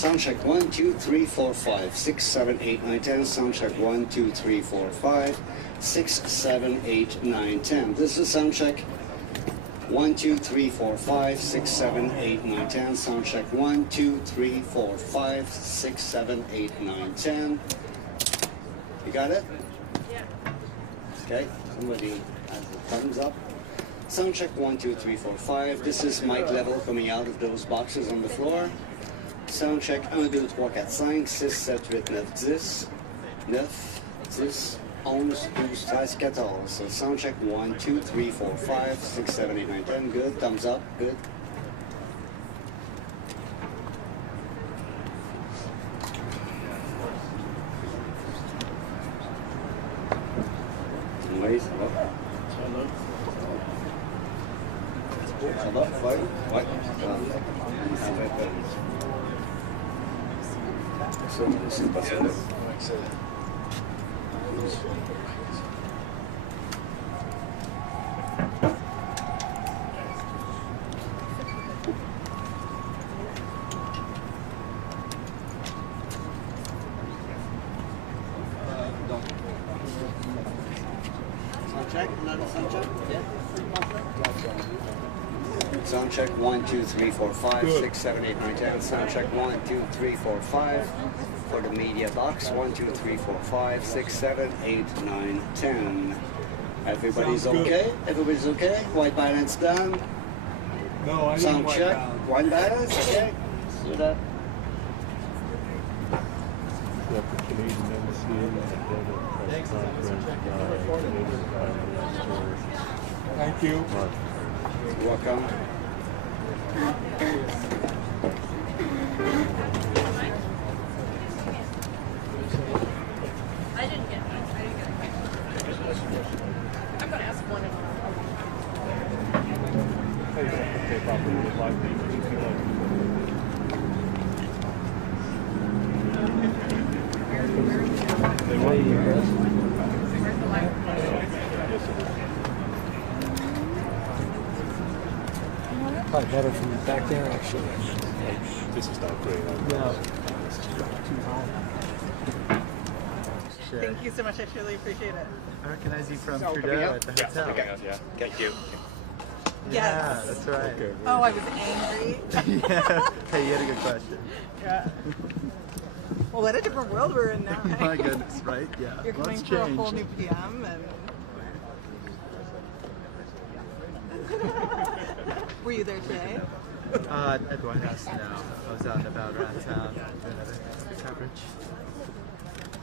Sound check 1, 2, 3, 4, 5, 6, 7, 8, 9, 10. Sound check 1, 2, 3, 4, 5, 6, 7, 8, 9, 10. This is sound check 1, 2, 3, 4, 5, 6, 7, 8, 9, 10. Sound check 1, 2, 3, 4, 5, 6, 7, 8, 9, 10. You got it? Yeah. Okay, somebody has a thumbs up. Sound check 1, 2, 3, 4, 5. This is mic level coming out of those boxes on the floor. Sound check 1, 2, 3, 4, 5, 6, 7, 8, 9, 10. 9, 10, 11, 12, 13, 14. So sound check 1, 2, 3, 4, 5, 6, 7, 8, 9, 10. Good. Thumbs up. Good. Oui, ça va. Ça va, ouais. Ouais. Ça va être ça, c'est pas ça. Check, another sound check? Yeah. Sound check 1, 2, 3, 4, 5, 6, 7, 8, 9, 10. Sound check 1, 2, 3, 4, 5. For the media box, 1, 2, 3, 4, 5, 6, 7, 8, 9, 10. Everybody's okay? Everybody's okay? White balance done? No, I Sound didn't white check. balance. White balance, okay? Do that. At the Canadian Embassy and the press conference by Canadian Prime Minister Thank you. Mark You're welcome. I didn't get one. I didn't get a question. I'm going to ask one. Hey, you have to take off the live feed if you like. They want you. Where's the light? Yes, it is. Probably better from back there, actually. This is not great. No, it's too high. Sure. Thank you so much. I truly appreciate it. I recognize you from Trudeau at the hotel. Yeah, thank you. Yeah, Yes. that's right. Okay. Oh, I was angry. Yeah. Hey, you had a good question. Yeah. Well, what a different world we're in now. My goodness, right? Yeah. You're coming Lots for a whole changed. new PM and. Were you there today? At White House now. I was out and about around town doing other coverage.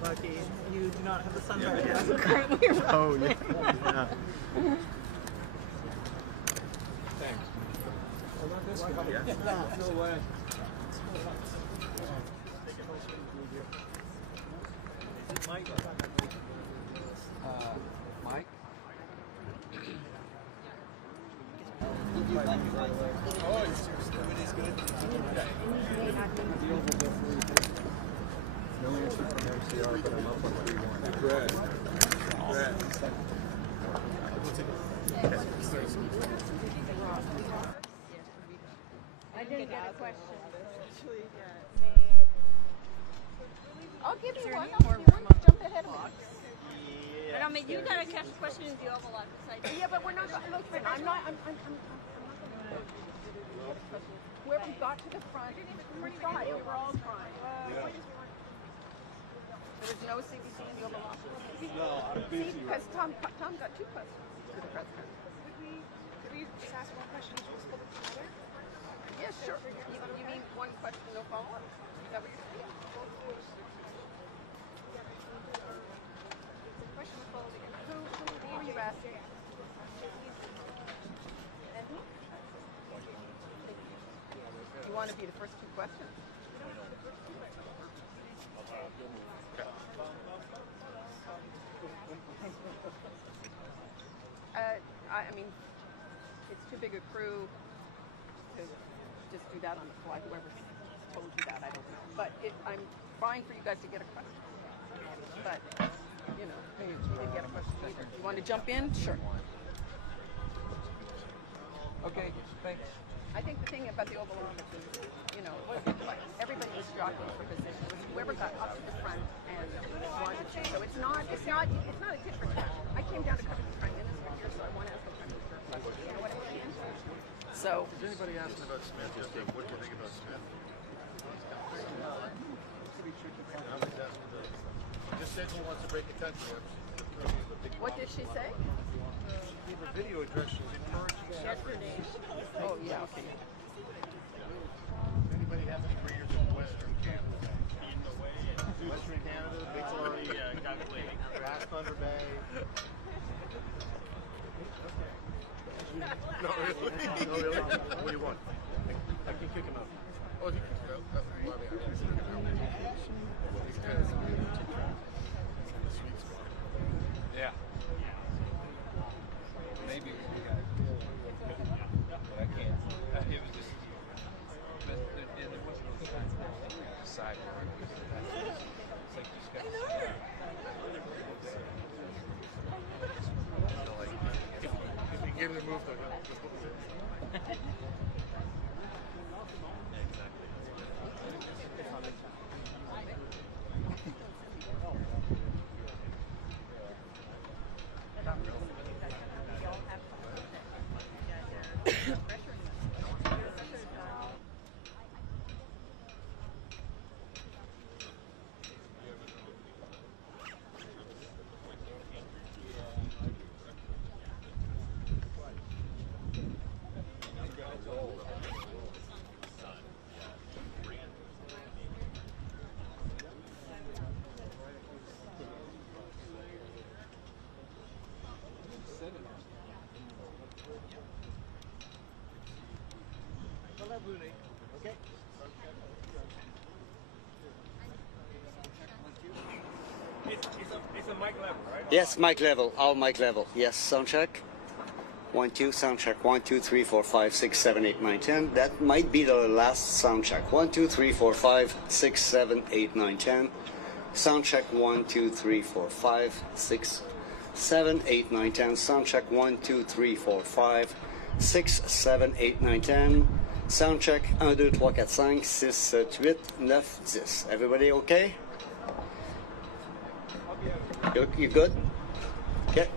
Lucky. You do not have the sun right now. Currently running. Oh, yeah. Mike? No answer from MCR, but I'm up on 3-1. Brad. I didn't get a question. I'll give you one. More You want to jump ahead of me? But I mean, you gotta catch the question and you have a lot to say. Yeah, but we're not. Look, I'm not. I'm not going to. Where we got to the front, we tried. We're all trying. There was no CBC in the Oval Office. No, I'm busy. Because Tom got two questions to the president. Could we just ask one question to public together? Yes, sure. You mean one question, no follow-up? Is that what you're saying? Question to follow together. Who are you asking? You want to be the first two questions? I mean, it's too big a crew to just do that on the fly. Whoever told you that, I don't know. But I'm fine for you guys to get a question. But, you know, maybe you didn't get a question either. You want to jump in? Sure. Okay, thanks. I think the thing about the Oval Office is, you know, everybody was jockeying for position. It was whoever got up to the front and wanted to. So it's not a tit for tat. I came down to cover the Prime Minister here, so I want to ask the Prime Minister a question. You know what I mean? So. Is anybody asking about Smith? What do you think about Smith? Just said he wants to break the country. What did she say? Gave a video address. She's encouraging yesterday. Oh yeah. Okay. Anybody have any careers in Western Canada? Western Canada, Victoria, Bass Thunder Bay. No, really? No, really? What do you want? I can kick him out. Oh, he can kick him out. That's why they have to kick him out. He's kind of the sweet spot. Yeah. Maybe we got it. But I can't. It was just. But there wasn't a sidewalk. It's like you just got to sit down. So like, If you give him the move, they'll go. Okay. It's a mic level, right? Yes, mic level, all mic level. Yes, sound check. 1, 2, sound check. 1, 2, 3, 4, 5, 6, 7, 8, 9, 10. That might be the last sound check. 1, 2, 3, 4, 5, 6, 7, 8, 9, 10. Sound check. 1, 2, 3, 4, 5, 6, 7, 8, 9, 10. Sound check. 1, 2, 3, 4, 5, 6, 7, 8, 9, 10. Sound check. 1, 2, 3, 4, 5, 6, 7, 8, 9, 10. Everybody okay? You good? Okay.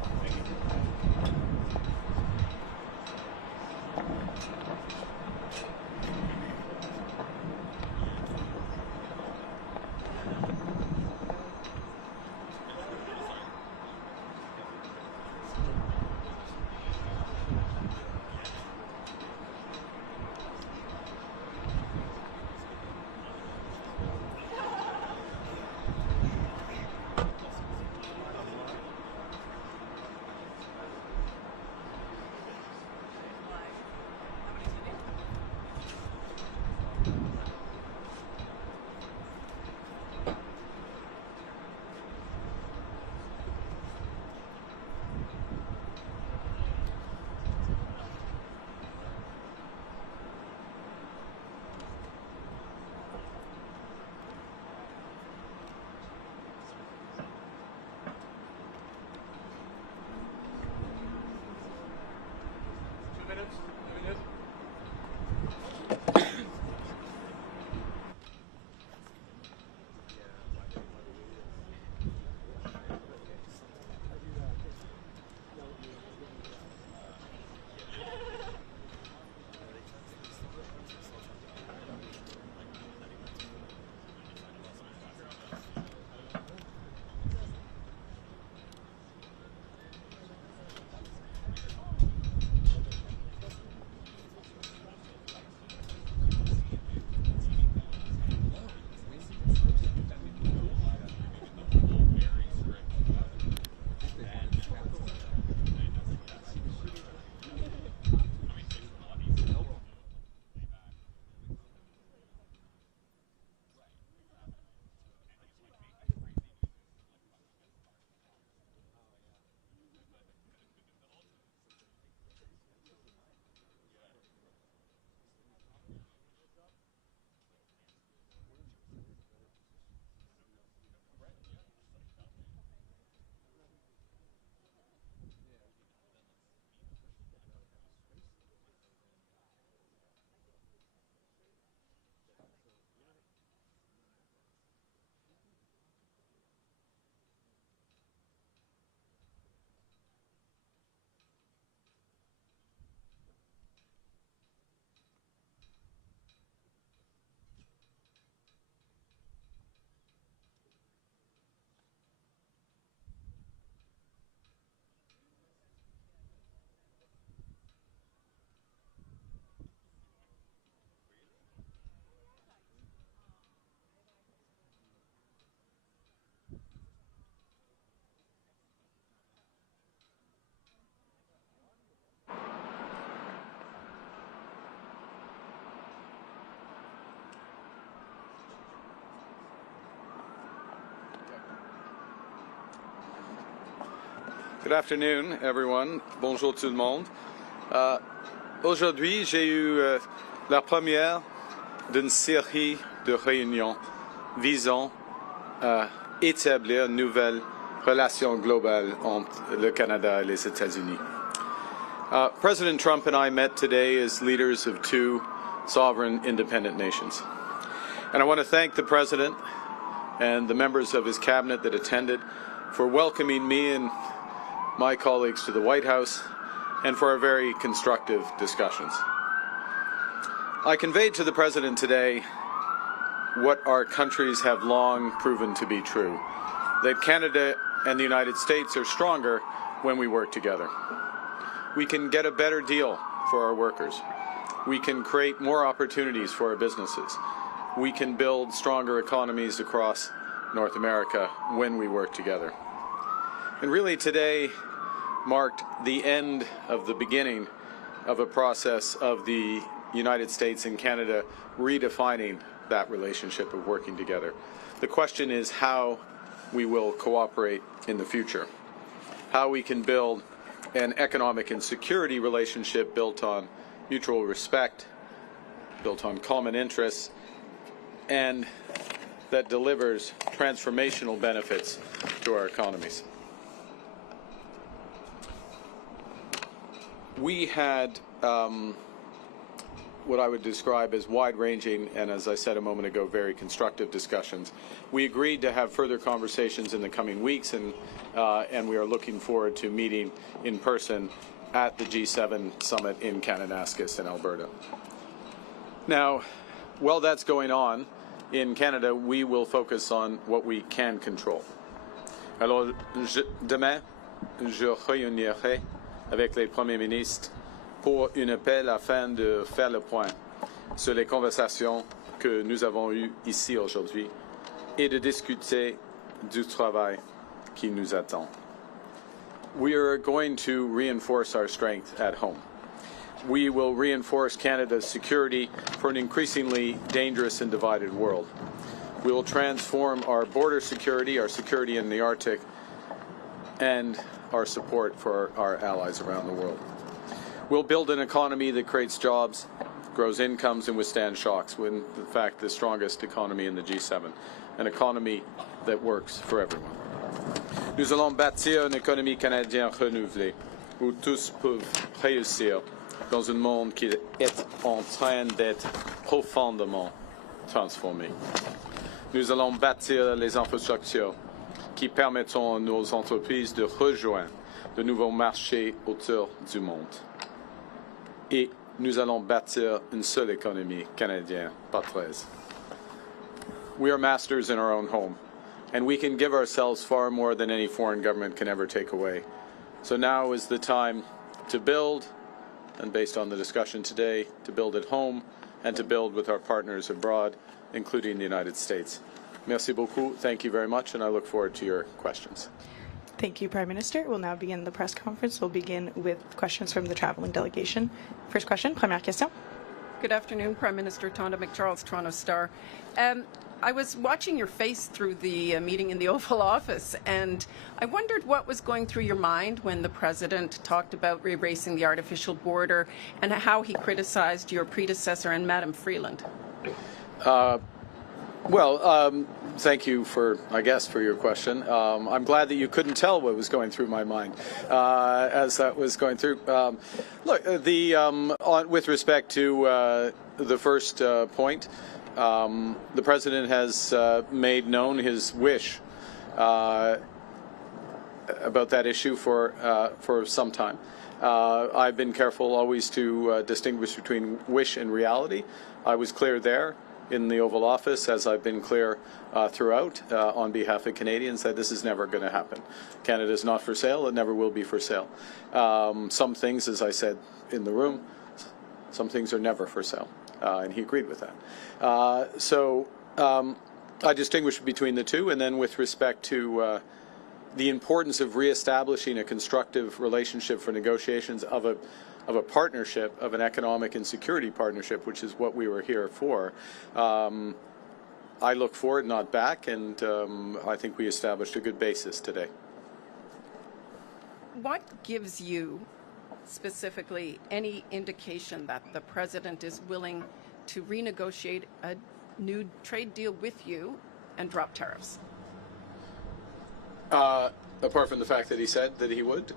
Good afternoon, everyone. Bonjour tout le monde. Aujourd'hui, j'ai eu la première d'une série de réunions visant à établir une nouvelle relation globale entre le Canada et les États-Unis. President Trump and I met today as leaders of two sovereign independent nations. And I want to thank the President and the members of his cabinet that attended for welcoming me and my colleagues to the White House and for our very constructive discussions. I conveyed to the President today what our countries have long proven to be true, that Canada and the United States are stronger when we work together. We can get a better deal for our workers. We can create more opportunities for our businesses. We can build stronger economies across North America when we work together. And really today marked the end of the beginning of a process of the United States and Canada redefining that relationship of working together. The question is how we will cooperate in the future, how we can build an economic and security relationship built on mutual respect, built on common interests, and that delivers transformational benefits to our economies. We had what I would describe as wide-ranging and, as I said a moment ago, very constructive discussions. We agreed to have further conversations in the coming weeks, and we are looking forward to meeting in person at the G7 summit in Kananaskis in Alberta. Now, while that's going on, in Canada, we will focus on what we can control. Alors, demain, je réunirai avec les premiers ministres pour un appel afin de faire le point sur les conversations que nous avons eues ici aujourd'hui et de discuter du travail qui nous attend. We are going to reinforce our strength at home. We will reinforce Canada's security for an increasingly dangerous and divided world. We will transform our border security in the Arctic, and our support for our allies around the world. We'll build an economy that creates jobs, grows incomes, and withstands shocks, when in fact the strongest economy in the G7, an economy that works for everyone. Nous allons bâtir une économie canadienne renouvelée, où tous peuvent réussir dans un monde qui est en train d'être profondément transformé. Nous allons bâtir les infrastructures qui permettront à nos entreprises de rejoindre de nouveaux marchés autour du monde. Et nous allons bâtir une seule économie canadienne, pas 13. We are masters in our own home, and we can give ourselves far more than any foreign government can ever take away. So now is the time to build, and based on the discussion today, to build at home and to build with our partners abroad, including the United States. Merci beaucoup. Thank you very much, and I look forward to your questions. Thank you, Prime Minister. We'll now begin the press conference. We'll begin with questions from the traveling delegation. First question, première question. Good afternoon, Prime Minister Tonda McCharles, Toronto Star. I was watching your face through the meeting in the Oval Office, and I wondered what was going through your mind when the President talked about erasing the artificial border and how he criticized your predecessor and Madam Freeland. Thank you for your question. I'm glad that you couldn't tell what was going through my mind as that was going through. With respect to the first point, the President has made known his wish about that issue for some time. I've been careful always to distinguish between wish and reality. I was clear there in the Oval Office, as I've been clear throughout on behalf of Canadians, that this is never going to happen. Canada is not for sale. It never will be for sale. Some things, as I said in the room, some things are never for sale, and he agreed with that. I distinguish between the two, and then with respect to the importance of reestablishing a constructive relationship for negotiations of a partnership, of an economic and security partnership, which is what we were here for. I look forward, not back, and I think we established a good basis today. what gives you specifically any indication that the president is willing to renegotiate a new trade deal with you and drop tariffs? Apart from the fact that he said that he would,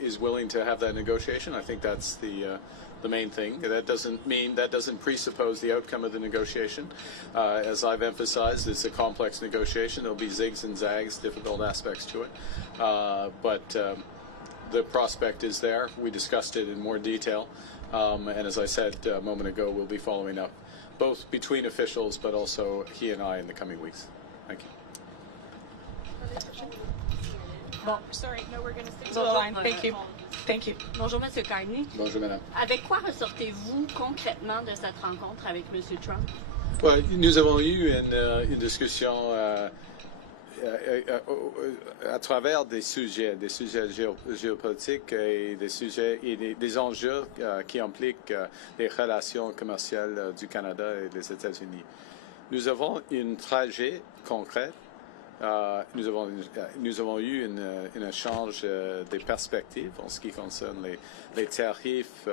is willing to have that negotiation, I think that's the main thing. That doesn't presuppose the outcome of the negotiation. As I've emphasized, it's a complex negotiation. There'll be zigs and zags, difficult aspects to it, but the prospect is there. We discussed it in more detail, and as I said a moment ago, we'll be following up both between officials, but also he and I in the coming weeks. Thank you. Bon, sorry, no, we're going to stick to the line. Thank you. Thank you. Bonjour, M. Carney. Bonjour, madame. Avec quoi ressortez-vous concrètement de cette rencontre avec M. Trump? Ouais, nous avons eu une discussion à travers des sujets géopolitiques et des sujets et des enjeux qui impliquent les relations commerciales du Canada et des États-Unis. Nous avons un trajet concret. Nous avons eu un échange des perspectives en ce qui concerne les tarifs,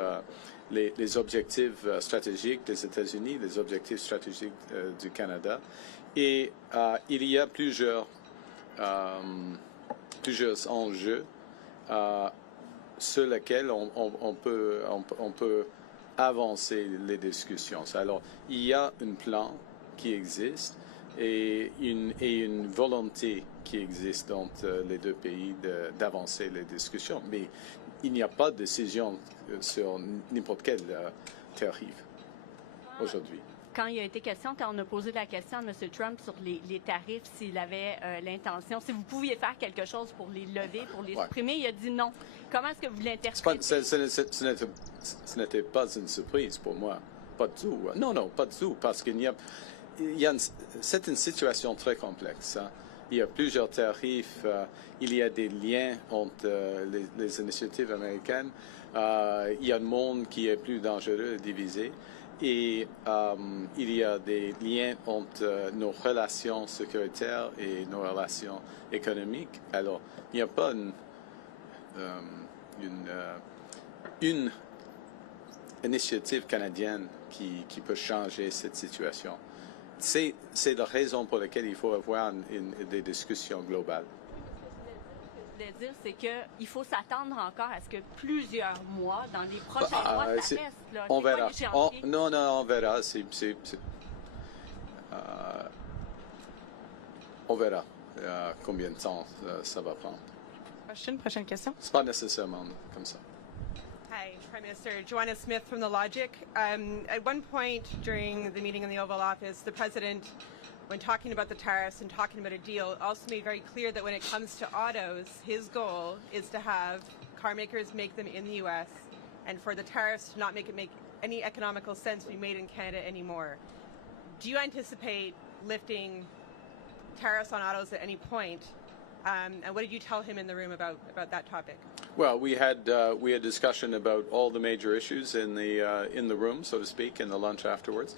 les objectifs stratégiques des États-Unis, les objectifs stratégiques du Canada. Et il y a plusieurs enjeux sur lesquels on peut avancer les discussions. Alors, il y a un plan qui existe et une volonté qui existe entre les deux pays d'avancer les discussions. Mais il n'y a pas de décision sur n'importe quel tarif aujourd'hui. Quand il a été question, quand on a posé la question à M. Trump sur les tarifs, s'il avait l'intention, si vous pouviez faire quelque chose pour les lever, pour les supprimer, il a dit non. Comment est-ce que vous l'interprétez? Ce n'était pas une surprise pour moi. Pas du tout. Non, pas du tout, parce qu'il c'est une situation très complexe. Hein. Il y a plusieurs tarifs, il y a des liens entre les initiatives américaines, il y a un monde qui est plus dangereux et divisé, et il y a des liens entre nos relations sécuritaires et nos relations économiques. Alors, il n'y a pas une initiative canadienne qui peut changer cette situation. C'est la raison pour laquelle il faut avoir des discussions globales. Ce que je voulais dire, c'est qu'il faut s'attendre encore à ce que plusieurs mois, dans les prochains mois, ça reste. Là. On verra. Non, on verra. On verra combien de temps ça va prendre. Prochaine question. C'est pas nécessairement comme ça. Hi, Prime Minister. Joanna Smith from The Logic. At one point during the meeting in the Oval Office, the President, when talking about the tariffs and talking about a deal, also made very clear that when it comes to autos, his goal is to have car makers make them in the U.S. and for the tariffs to not make any economical sense to be made in Canada anymore. Do you anticipate lifting tariffs on autos at any point? And what did you tell him in the room about that topic? Well, we had discussion about all the major issues in the room, so to speak, in the lunch afterwards,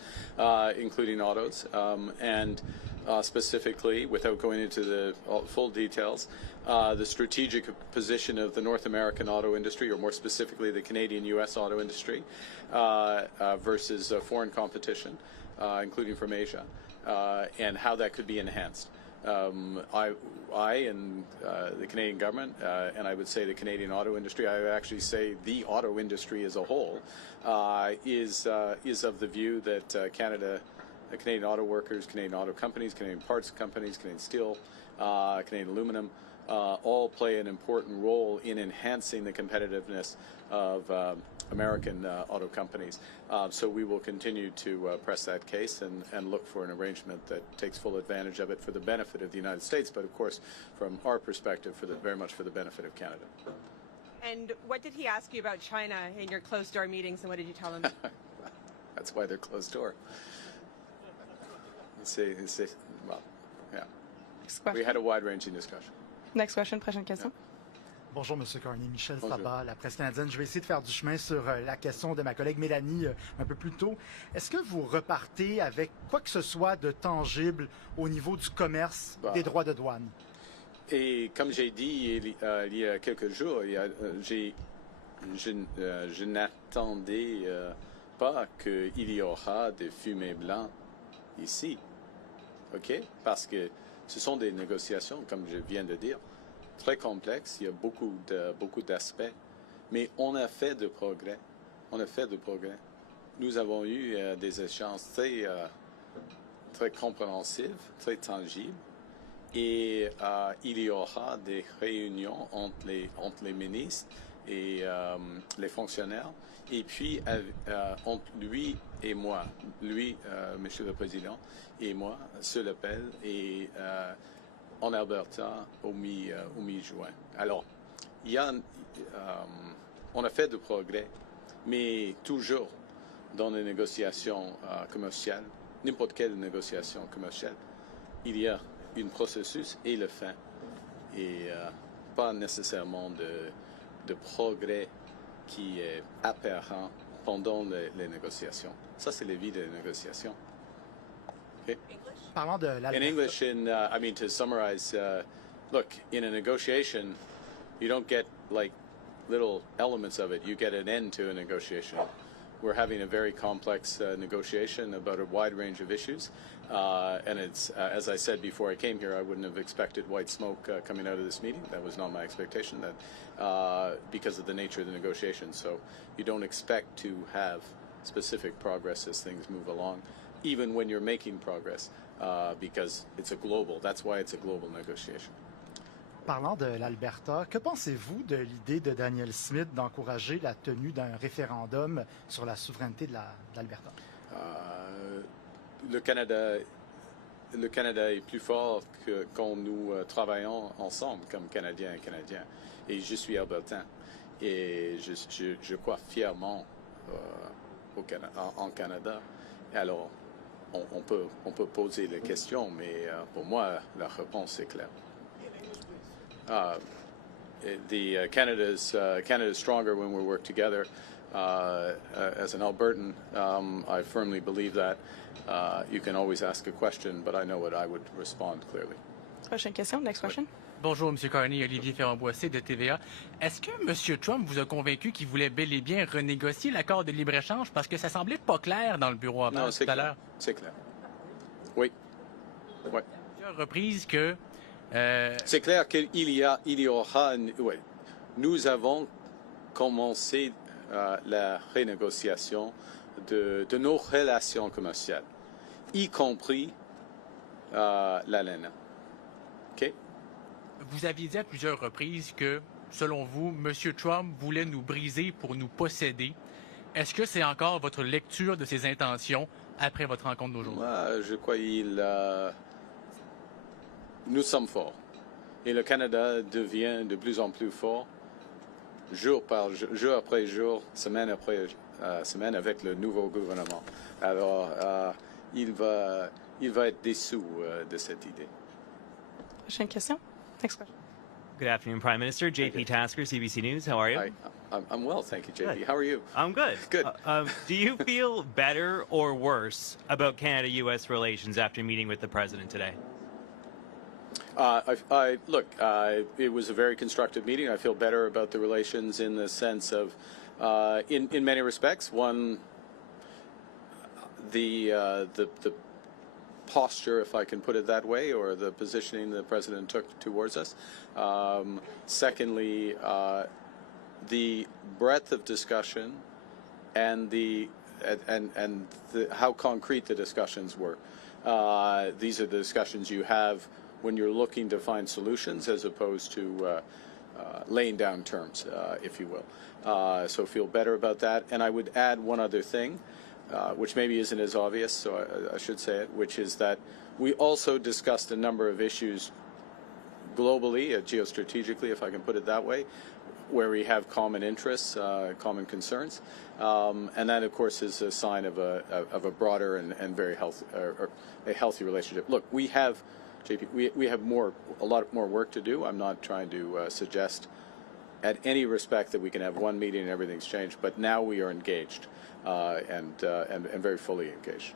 including autos, and specifically, without going into the full details, the strategic position of the North American auto industry, or more specifically, the Canadian-U.S. auto industry, versus foreign competition, including from Asia, and how that could be enhanced. I and the Canadian government, and I would say the Canadian auto industry, I would actually say the auto industry as a whole, is of the view that Canadian auto workers, Canadian auto companies, Canadian parts companies, Canadian steel, Canadian aluminum, all play an important role in enhancing the competitiveness of American auto companies. So we will continue to press that case and look for an arrangement that takes full advantage of it for the benefit of the United States, but of course, from our perspective, very much for the benefit of Canada. And what did he ask you about China in your closed-door meetings, and what did you tell him? That's why they're closed door. Well, yeah. We had a wide-ranging discussion. Next question, prochaine question. Yeah. Bonjour, M. Carney. Michel Sabat, la presse canadienne. Je vais essayer de faire du chemin sur la question de ma collègue Mélanie un peu plus tôt. Est-ce que vous repartez avec quoi que ce soit de tangible au niveau du commerce, des droits de douane? Et comme j'ai dit il y a quelques jours, je n'attendais pas qu'il y aura des fumées blancs ici. OK? Parce que ce sont des négociations, comme je viens de dire, très complexes. Il y a beaucoup d'aspects. Mais on a fait de progrès. Nous avons eu des échanges très compréhensifs, très tangibles. Et il y aura des réunions entre les ministres et les fonctionnaires. Et puis, entre lui et moi, Monsieur le Président, et moi, sur l'appel, et en Alberta au mi-juin. Alors, on a fait de progrès, mais toujours dans les négociations commerciales, n'importe quelle négociation commerciale, il y a un processus et le fin, et pas nécessairement de progrès qui est apparent pendant les négociations. Ça, c'est la vie des négociations. Okay? Parlant de In English, I mean, to summarize, look, in a negotiation, you don't get like little elements of it. You get an end to a negotiation. We're having a very complex negotiation about a wide range of issues. And it's, as I said before I came here, I wouldn't have expected white smoke coming out of this meeting. That was not my expectation, because of the nature of the negotiation. So you don't expect to have specific progress as things move along, even when you're making progress, because it's that's why it's a global negotiation. Parlant de l'Alberta, que pensez-vous de l'idée de Daniel Smith d'encourager la tenue d'un référendum sur la souveraineté de l'Alberta? Le Canada est plus fort que quand nous travaillons ensemble comme Canadiens et Canadiens. Et je suis albertain. Et je crois fièrement en Canada. Alors, on peut poser les questions, mais pour moi, la réponse est claire. Canada's stronger when we work together. As an Albertan, I firmly believe that. You can always ask a question, but I know what I would respond clearly. Prochaine question. Next question. Bonjour, M. Carney, Olivier Ferrand-Boissé de TVA. Est-ce que M. Trump vous a convaincu qu'il voulait bel et bien renégocier l'accord de libre-échange parce que ça semblait pas clair dans le bureau avant tout à l'heure? C'est clair. Oui. Ouais. Plusieurs reprises que... C'est clair qu'il y aura... Ouais. Nous avons commencé la renégociation de nos relations commerciales, y compris la laine. OK? Vous aviez dit à plusieurs reprises que, selon vous, M. Trump voulait nous briser pour nous posséder. Est-ce que c'est encore votre lecture de ses intentions après votre rencontre d'aujourd'hui? Moi, je crois nous sommes forts. Et le Canada devient de plus en plus fort, jour après jour, semaine après semaine, avec le nouveau gouvernement. Alors, il va être déçu de cette idée. Prochaine question. Next question. Good afternoon, Prime Minister. JP Tasker, CBC News. How are you? Hi. I'm well, thank you, JP. Good. How are you? I'm good. Good. Do you feel better or worse about Canada-U.S. relations after meeting with the President today? Look, it was a very constructive meeting. I feel better about the relations in the sense of, in many respects, one, the posture, if I can put it that way, or the positioning the President took towards us. Secondly, the breadth of discussion and how concrete the discussions were. These are the discussions you have when you're looking to find solutions as opposed to laying down terms, if you will. So feel better about that. And I would add one other thing, which maybe isn't as obvious, so I should say it, which is that we also discussed a number of issues globally, geostrategically, if I can put it that way, where we have common interests, common concerns. And that, of course, is a sign of a broader and very healthy, or a healthy relationship. Look, we have, JP, we have a lot more work to do. I'm not trying to suggest at any respect that we can have one meeting and everything's changed, but now we are engaged and very fully engaged.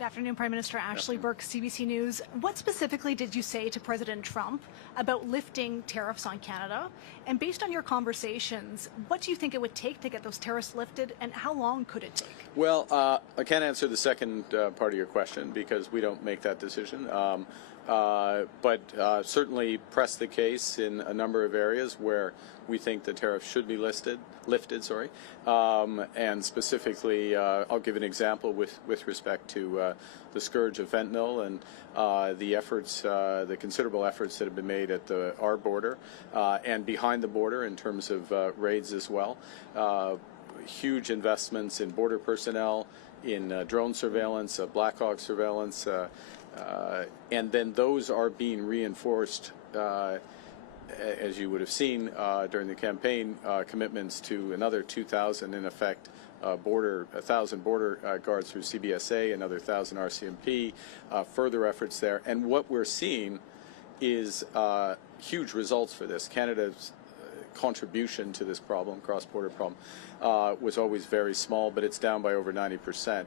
Good afternoon, Prime Minister. Ashley Burke, CBC News. What specifically did you say to President Trump about lifting tariffs on Canada? And based on your conversations, what do you think it would take to get those tariffs lifted, and how long could it take? Well, I can't answer the second part of your question because we don't make that decision. But certainly press the case in a number of areas where we think the tariffs should be lifted. And specifically, I'll give an example with respect to the scourge of fentanyl and the efforts, the considerable efforts that have been made at our border and behind the border in terms of raids as well. Huge investments in border personnel, in drone surveillance, Black Hawk surveillance, and then those are being reinforced, as you would have seen during the campaign, commitments to another 2,000 in effect, 1,000 border guards through CBSA, another 1,000 RCMP, further efforts there. And what we're seeing is huge results for this. Canada's contribution to this problem, cross-border problem, was always very small, but it's down by over 90%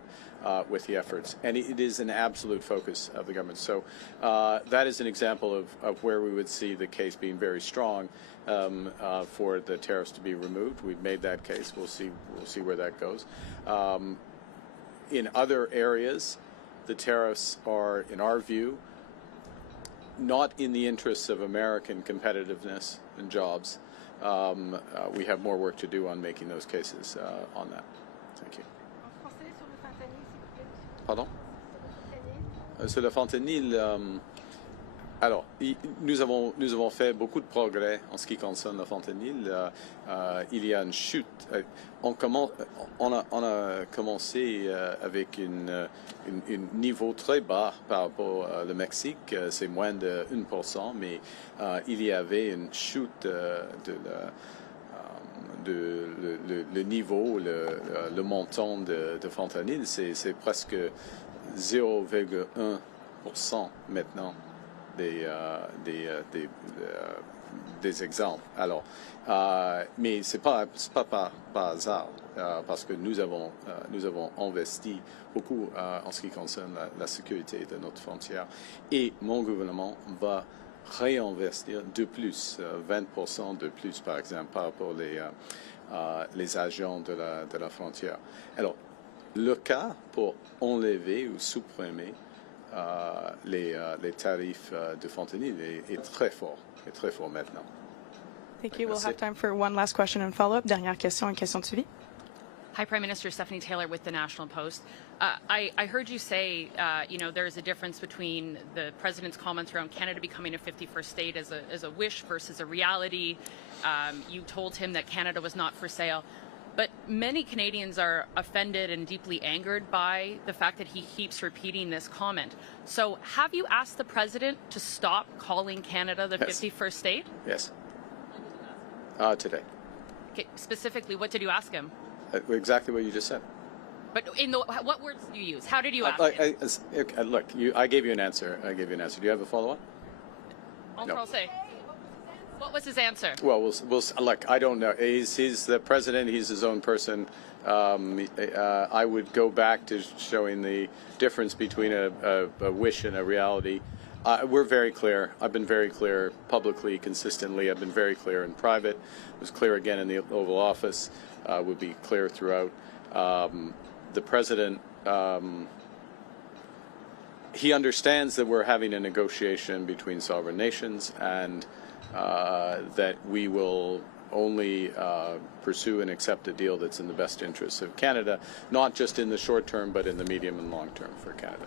with the efforts. And it is an absolute focus of the government. So that is an example of where we would see the case being very strong for the tariffs to be removed. We've made that case. We'll see where that goes. In other areas, the tariffs are, in our view, not in the interests of American competitiveness and jobs. We have more work to do on making those cases on that. Thank you. Pardon? Sur le fentanyl, alors, nous avons fait beaucoup de progrès en ce qui concerne le fentanyl. Il y a une chute. On a commencé avec un niveau très bas par rapport au Mexique. C'est moins de 1%, mais il y avait une chute le niveau, le montant de fentanyl, c'est presque 0,1% maintenant des exemples. Alors, mais c'est pas par hasard, parce que nous avons investi beaucoup en ce qui concerne la sécurité de notre frontière, et mon gouvernement va réinvestir de plus, 20% de plus, par exemple, par rapport les agents de la frontière. Alors, le cas pour enlever ou supprimer les tarifs de fentanyl est très fort maintenant. Thank you. We'll have time for one last question and follow-up. Dernière question et question de suivi. Hi, Prime Minister. Stephanie Taylor with the National Post. I heard you say, there's a difference between the President's comments around Canada becoming a 51st state as a wish versus a reality. You told him that Canada was not for sale. But many Canadians are offended and deeply angered by the fact that he keeps repeating this comment. So have you asked the President to stop calling Canada the 51st state? Yes. Today. Okay, specifically, what did you ask him? Exactly what you just said. But what words did you use? How did you ask him? Look, I gave you an answer. Do you have a follow-up? En français. What was his answer? Well, we'll look. I don't know. He's the president. He's his own person. I would go back to showing the difference between a wish and a reality. We're very clear. I've been very clear publicly, consistently. I've been very clear in private. I was clear again in the Oval Office. Would be clear throughout. The president, he understands that we're having a negotiation between sovereign nations, and that we will only pursue and accept a deal that's in the best interests of Canada, not just in the short term, but in the medium and long term for Canada.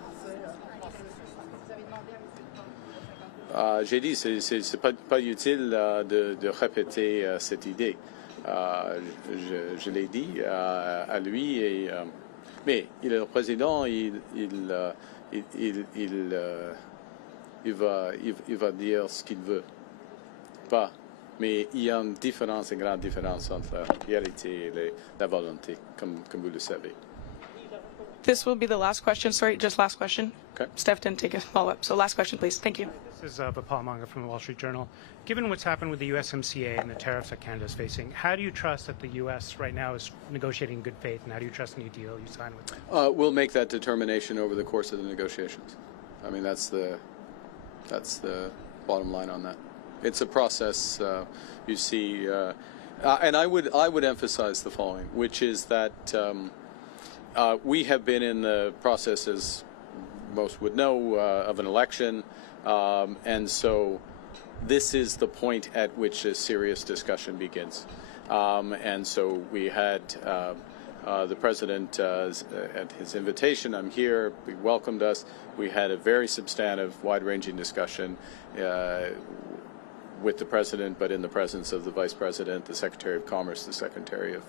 J'ai dit, c'est pas utile de répéter cette idée. Je l'ai dit à lui, mais il est le président, il va dire ce qu'il veut. Pas, mais il y a une différence, une grande différence entre la réalité et la volonté, comme vous le savez. This will be the last question. Sorry, just last question. Okay. Steph didn't take a follow-up. So last question, please. Thank you. This is Bapal Manga from the Wall Street Journal. Given what's happened with the USMCA and the tariffs that Canada is facing, how do you trust that the U.S. right now is negotiating in good faith, and how do you trust any deal you sign with them? We'll make that determination over the course of the negotiations. I mean, that's the bottom line on that. It's a process. You see, and I would emphasize the following, which is that we have been in the process, as most would know, of an election, and so this is the point at which a serious discussion begins. And so we had the president at his invitation. I'm here. He welcomed us. We had a very substantive, wide-ranging discussion with the president, but in the presence of the vice president, the secretary of commerce, the secretary of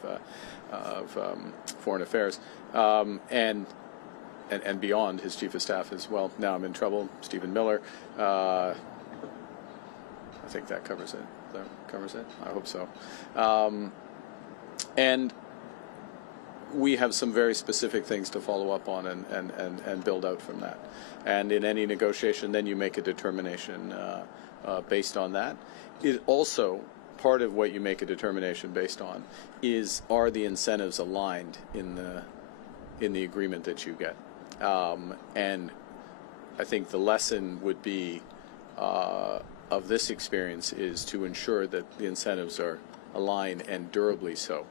foreign affairs, and beyond, his chief of staff as well. Now I'm in trouble. Stephen Miller. I think that covers it. That covers it. I hope so. And we have some very specific things to follow up on and build out from that. And in any negotiation, then you make a determination based on that. It also, part of what you make a determination based on is, are the incentives aligned in the agreement that you get? And I think the lesson would be of this experience is to ensure that the incentives are aligned and durably so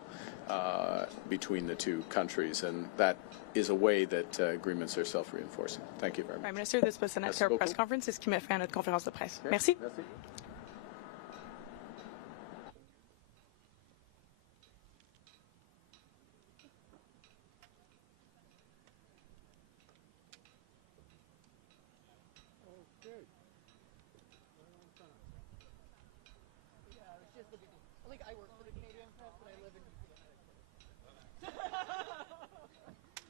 between the two countries, and that is a way that agreements are self-reinforcing. Thank you very much. Prime Minister, this was the next press conference. C'est ce qui met fin à notre conférence de presse. Merci. Merci. Like, I work for the Canadian press, but I live in New Zealand. A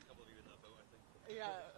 couple of you in that boat, I think. Yeah.